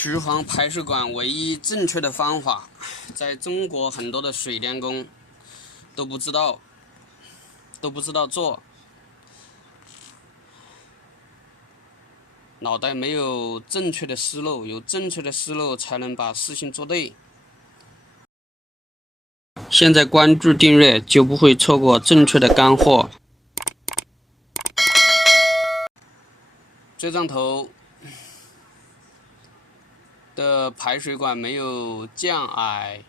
厨房排水管唯一正确的方法，在中国很多的水电工都不知道做，脑袋没有正确的思路，有正确的思路才能把事情做对。现在关注订阅就不会错过正确的干货。这张头的排水管没有降矮，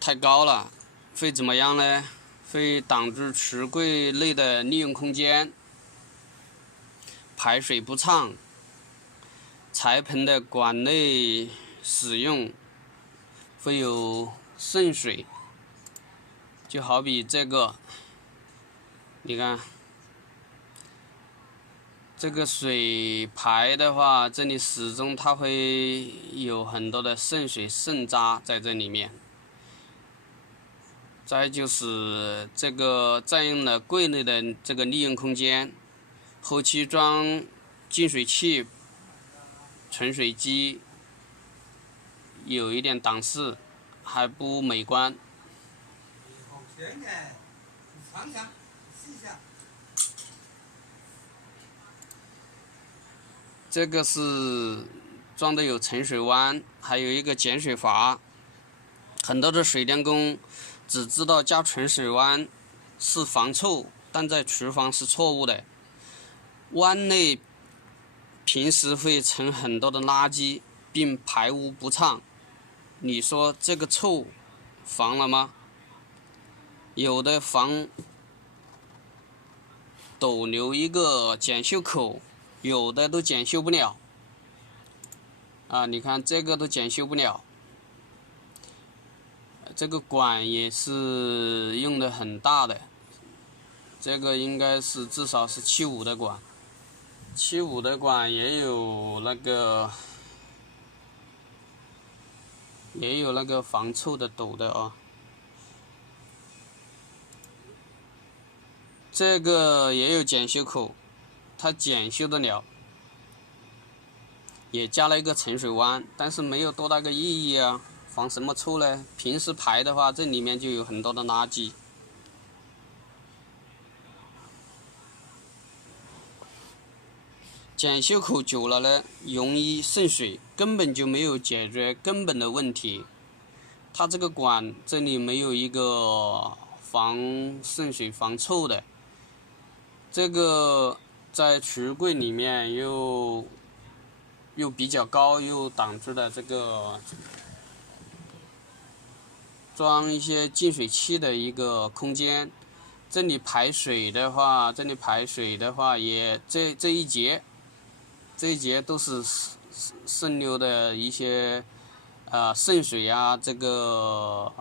太高了，会怎么样呢？会挡住橱柜内的利用空间，排水不畅，裁盆的管内使用会有渗水，就好比这个，你看。这个水排的话，这里始终它会有很多的渗水渗渣在这里面。再就是这个占用了柜内的这个利用空间，后期装净水器、存水机有一点档次，还不美观。这个是装的有盛水弯，还有一个减水阀。很多的水电工只知道加存水弯是防臭，但在厨房是错误的。弯内平时会盛很多的垃圾，并排污不畅。你说这个臭防了吗？有的防斗留一个检修口，有的都检修不了。你看这个都检修不了。这个管也是用的很大的，这个应该是至少是75的管，75的管也有那个防臭的斗的啊。这个也有检修口，它检修得了，也加了一个盛水弯，但是没有多大个意义啊。防什么臭呢？平时排的话，这里面就有很多的垃圾。检修口久了呢，容易渗水，根本就没有解决根本的问题。它这个管这里没有一个防渗水、防臭的。这个在橱柜里面又比较高，又挡住了这个装一些净水器的一个空间。这里排水的话也这一节都是渗流的一些渗水啊，这个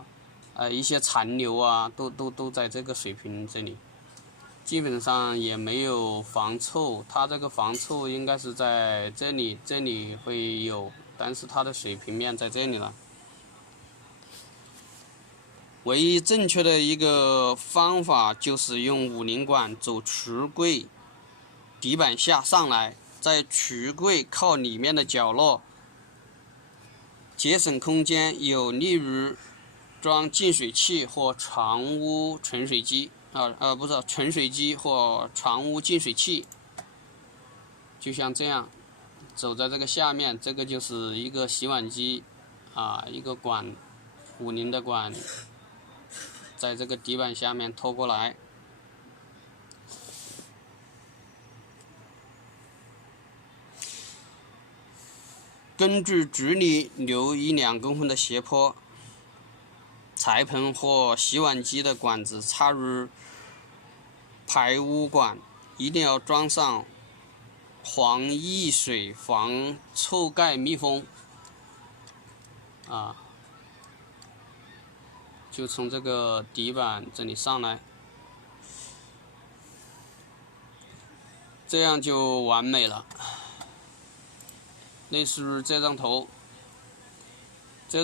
一些残留啊，都在这个水平这里。基本上也没有防臭，它这个防臭应该是在这里会有，但是它的水平面在这里了。唯一正确的一个方法就是用50管走橱柜底板下上来，在橱柜靠里面的角落节省空间，有利于装净水器或船污存水机。不是存水机或船污净水器，就像这样，走在这个下面，这个就是一个洗碗机，一个管，50的管，在这个底板下面拖过来。根据距离留1-2公分的斜坡，裁盆或洗碗机的管子插入排污管，一定要装上防溢水、防臭盖密封。就从这个底板这里上来，这样就完美了。类似于这张头，这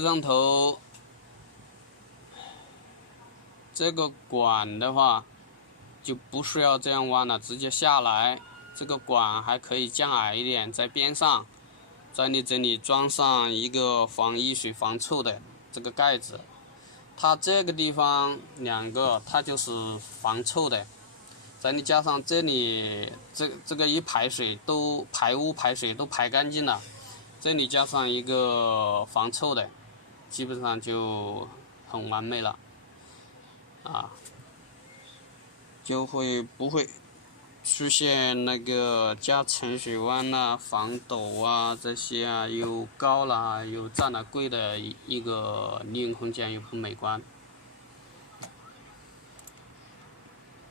个管的话就不需要这样弯了，直接下来，这个管还可以降矮一点，在边上，在你这里装上一个防溢水防臭的这个盖子。它这个地方2个，它就是防臭的。再你加上这里这个一排水都排污排水都排干净了，这里加上一个防臭的，基本上就很完美了啊，就不会出现那个加沉水湾啦、防抖啊这些啊，又高了又占了柜的一个利用空间又不美观。